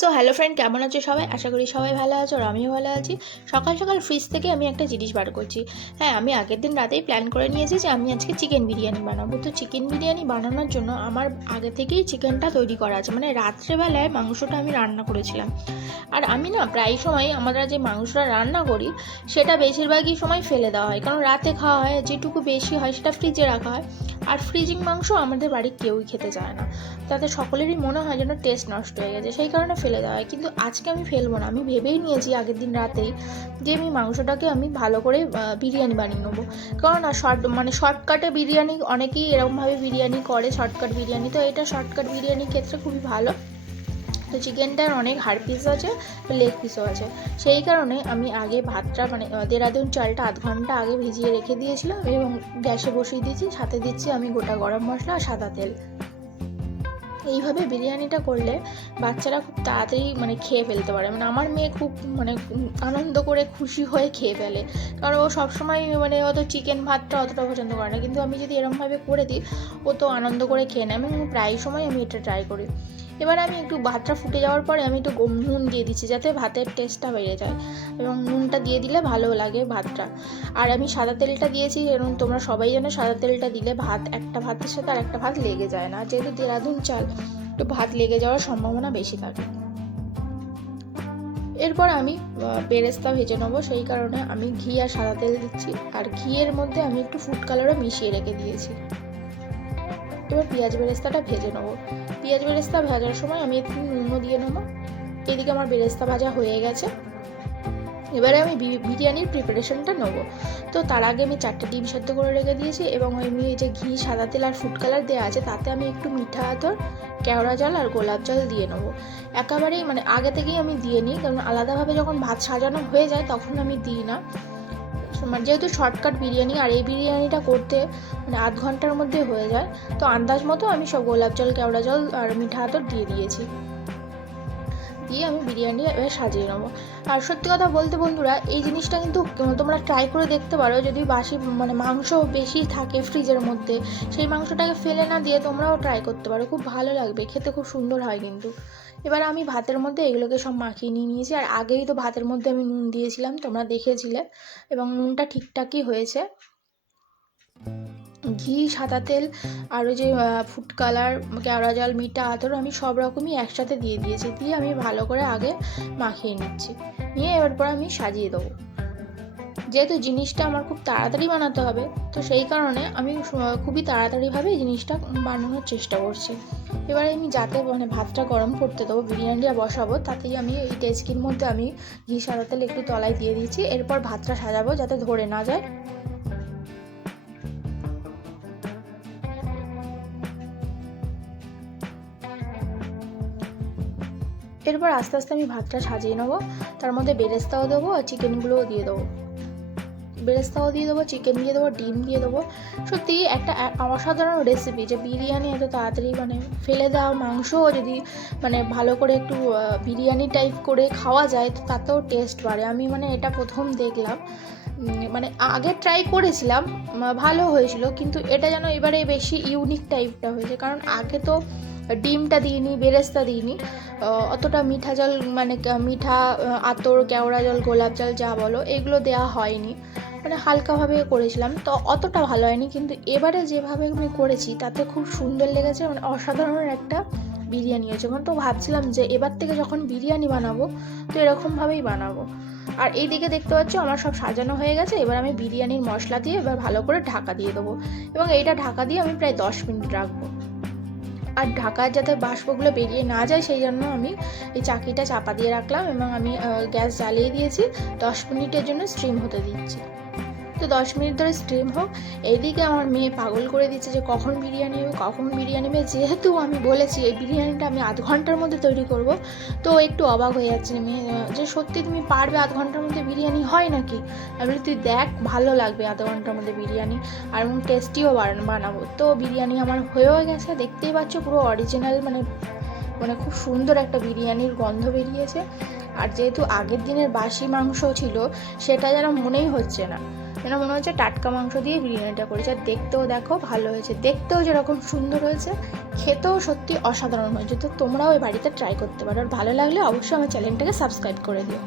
So hello friend, কেমন আছো সবাই? আশা করি সবাই ভালো আছো আর আমিও ভালো আছি। সকাল সকাল ফ্রিজ থেকে আমি একটা জিনিস বার করছি। হ্যাঁ, আমি আগের দিন রাতেই প্ল্যান করে নিয়েছি যে আমি আজকে চিকেন বিরিয়ানি বানাবো। তো চিকেন বিরিয়ানি বানানোর জন্য আমার আগে থেকেই চিকেনটা তৈরি করা আছে, মানে রাত্রেবেলায় মাংসটা আমি রান্না করেছিলাম। আর আমি না প্রায় সময় আমরা যে মাংসটা রান্না করি সেটা বেশিরভাগই সময় ফেলে দেওয়া হয়, কারণ রাতে খাওয়া হয়, যেটুকু বেশি হয় সেটা ফ্রিজে রাখা হয়। আর ফ্রিজিং মাংস আমাদের বাড়ির কেউই খেতে চায় না, তাতে সকলেরই মনে হয় যেন টেস্ট নষ্ট হয়ে গেছে, সেই কারণে ফেলে দেওয়া হয়। কিন্তু আজকে আমি ফেলবো না, আমি ভেবেই নিয়েছি আগের দিন রাতেই যে আমি মাংসটাকে আমি ভালো করে বিরিয়ানি বানিয়ে নেবো। কারণ শর্টকাটে বিরিয়ানি অনেকেই এরকমভাবে বিরিয়ানি করে, শর্টকাট বিরিয়ানি। তো এটা শর্টকাট বিরিয়ানির ক্ষেত্রে খুবই ভালো। তো চিকেনটার অনেক হাড় পিস আছে, লেগ পিসও আছে, সেই কারণে আমি আগে ভাতটা দেরাদুন চালটা আধ ঘন্টা আগে ভিজিয়ে রেখে দিয়েছিলাম এবং গ্যাসে বসিয়ে দিয়েছি। সাথে দিচ্ছি আমি গোটা গরম মশলা আর সাদা তেল। এইভাবে বিরিয়ানিটা করলে বাচ্চারা খুব তাড়াতাড়ি খেয়ে ফেলতে পারে। আমার মেয়ে খুব আনন্দ করে খুশি হয়ে খেয়ে ফেলে, কারণ ও সবসময় অত চিকেন ভাতটা অতটা পছন্দ করে না, কিন্তু আমি যদি এরকমভাবে করে দিই ও তো আনন্দ করে খেয়ে নেয় এবং প্রায় সময় আমি এটা ট্রাই করি। এবার আমি একটু ভাতটা ফুটে যাওয়ার পরে আমি একটু নুন দিয়ে দিচ্ছি যাতে ভাতের টেস্টটা বেড়ে যায়, এবং নুনটা দিয়ে দিলে ভালো লাগে ভাতটা। আর আমি সাদা তেলটা দিয়েছি, এবং তোমরা সবাই জানো সাদা তেলটা দিলে একটা ভাতের সাথে আর একটা ভাত লেগে যায় না, যেহেতু দেরাদুন চাল একটু ভাত লেগে যাওয়ার সম্ভাবনা বেশি থাকে। এরপর আমি বেরেস্তা ভেজে নেবো, সেই কারণে আমি ঘি আর সাদা তেল দিচ্ছি, আর ঘিয়ের মধ্যে আমি একটু ফুড কালারও মিশিয়ে রেখে দিয়েছি। এবার পেঁয়াজ বেরেস্তাটা ভেজে নেবো। পেঁয়াজ বেরেস্তা ভাজার সময় আমি একটু নুনও দিয়ে নেবো। এদিকে আমার বেরেস্তা ভাজা হয়ে গেছে। এবারে আমি বিরিয়ানির প্রিপারেশনটা নেবো। তো তার আগে আমি 4টে ডিম সেদ্ধ করে রেখে দিয়েছি, এবং আমি এই যে ঘি, সাদা তেল আর ফুড কালার দেওয়া আছে তাতে আমি একটু মিঠা আতর, কেওড়া জল আর গোলাপ জল দিয়ে নেবো। একেবারেই আগে থেকেই আমি দিয়ে নিই, কারণ আলাদাভাবে যখন ভাত সাজানো হয়ে যায় তখন আমি দিই না। যেহেতু শর্টকাট বিরিয়ানি আর এই বিরিয়ানিটা করতে আধ ঘন্টার মধ্যে হয়ে যায়, তো আন্দাজ মতো আমি সব গোলাপ জল, কেওড়া জল আর মিঠা আতর দিয়ে দিয়েছি। দিয়ে আমি বিরিয়ানি এবার সাজিয়ে নেবো। আর সত্যি কথা বলতে বন্ধুরা, এই জিনিসটা কিন্তু তোমরা ট্রাই করে দেখতে পারো। যদি বাসি মাংস বেশি থাকে ফ্রিজের মধ্যে, সেই মাংসটাকে ফেলে না দিয়ে তোমরাও ট্রাই করতে পারো, খুব ভালো লাগবে খেতে, খুব সুন্দর হয় কিন্তু। এবার আমি ভাতের মধ্যে এগুলোকে সব মাখিয়ে নিয়ে নিয়েছি, আর আগেই তো ভাতের মধ্যে আমি নুন দিয়েছিলাম, তোমরা দেখেছিলে, এবং নুনটা ঠিকঠাকই হয়েছে। ঘি, সাদা তেল আর ওই যে ফুড কালার, কেওড়া জল, মিঠা আতর আমি সব রকমই একসাথে দিয়ে দিয়েছি। দিয়ে আমি ভালো করে আগে মাখিয়ে নিচ্ছি, নিয়ে এবার আমি সাজিয়ে দেবো। যেহেতু জিনিসটা আমার খুব তাড়াতাড়ি বানাতে হবে, তো সেই কারণে আমি খুবই তাড়াতাড়িভাবে এই জিনিসটা বানানোর চেষ্টা করছি। এবারে আমি যাতে ভাতটা গরম করতে দেবো, বিরিয়ানিটা বসাবো, তাতেই আমি এই ডেচকির মধ্যে আমি ঘি, সাদা তেল একটু তলায় দিয়ে দিয়েছি। এরপর ভাতটা সাজাবো যাতে ধরে না যায়। এরপর আস্তে আস্তে আমি ভাতটা সাজিয়ে নেবো, তার মধ্যে বেরেস্তাও দেবো আর চিকেনগুলোও দিয়ে দেবো। বেরেস্তাও দিয়ে দেবো, চিকেন দিয়ে দেবো, ডিম দিয়ে দেবো। সত্যি একটা অসাধারণ রেসিপি, যে বিরিয়ানি এত তাড়াতাড়ি ফেলে দেওয়া মাংসও যদি ভালো করে একটু বিরিয়ানি টাইপ করে খাওয়া যায়, তো তাতেও টেস্ট বাড়ে। আমি এটা প্রথম দেখলাম, আগে ট্রাই করেছিলাম, ভালো হয়েছিল, কিন্তু এটা যেন এবারে বেশি ইউনিক টাইপটা হয়েছে, কারণ আগে তো ডিমটা দিইনি, বেরেস্তা দিইনি, অতটা মিঠা জল মিঠা আতর, কেওড়া জল, গোলাপ জল যা বলো এগুলো দেওয়া হয়নি, হালকাভাবে করেছিলাম, তো অতটা ভালো হয়নি। কিন্তু এবারে যেভাবে আমি করেছি তাতে খুব সুন্দর লেগেছে, অসাধারণ একটা বিরিয়ানি হয়েছে। তো ভাবছিলাম যে এবার থেকে যখন বিরিয়ানি বানাবো তো এরকমভাবেই বানাবো। আর এই দিকে দেখতে পাচ্ছ আমার সব সাজানো হয়ে গেছে। এবার আমি বিরিয়ানির মশলা দিয়ে এবার ভালো করে ঢাকা দিয়ে দেবো, এবং এইটা ঢাকা দিয়ে আমি প্রায় 10 মিনিট রাখবো। আর ঢাকার যাতে বাষ্পগুলো বেরিয়ে না যায় সেই জন্য আমি এই চাকিটা চাপা দিয়ে রাখলাম, এবং আমি গ্যাস জ্বালিয়ে দিয়েছি, 10 মিনিটের জন্য স্টিম হতে দিচ্ছি। তো 10 মিনিট ধরে স্টিম হোক। এইদিকে আমার মেয়ে পাগল করে দিচ্ছে যে কখন বিরিয়ানি হবে, কখন বিরিয়ানি হবে। যেহেতু আমি বলেছি এই বিরিয়ানিটা আমি আধ ঘন্টার মধ্যে তৈরি করব, তো একটু অবাক হয়ে যাচ্ছে মেয়ে, যে সত্যি তুমি পারবে আধ ঘন্টার মধ্যে বিরিয়ানি হয় নাকি। আমি বলি তুই দেখ, ভালো লাগবে আধ ঘন্টার মধ্যে বিরিয়ানি, আর টেস্টিও বানাবো। তো বিরিয়ানি আমার হয়েও গেছে, দেখতেই পাচ্ছ পুরো অরিজিনাল, খুব সুন্দর একটা বিরিয়ানির গন্ধ বেরিয়েছে। আর যেহেতু আগের দিনের বাসি মাংস ছিল, সেটা যেন মনেই হচ্ছে না, যেন মনে হচ্ছে টাটকা মাংস দিয়ে বিরিয়ানিটা করেছে। আর দেখতেও দেখো ভালো হয়েছে, দেখতেও যেরকম সুন্দর হয়েছে খেতেও সত্যি অসাধারণ হয়েছে। তো তোমরাও ওই বাড়িতে ট্রাই করতে পারো। আর ভালো লাগলে অবশ্যই আমার চ্যানেলটাকে সাবস্ক্রাইব করে দিও।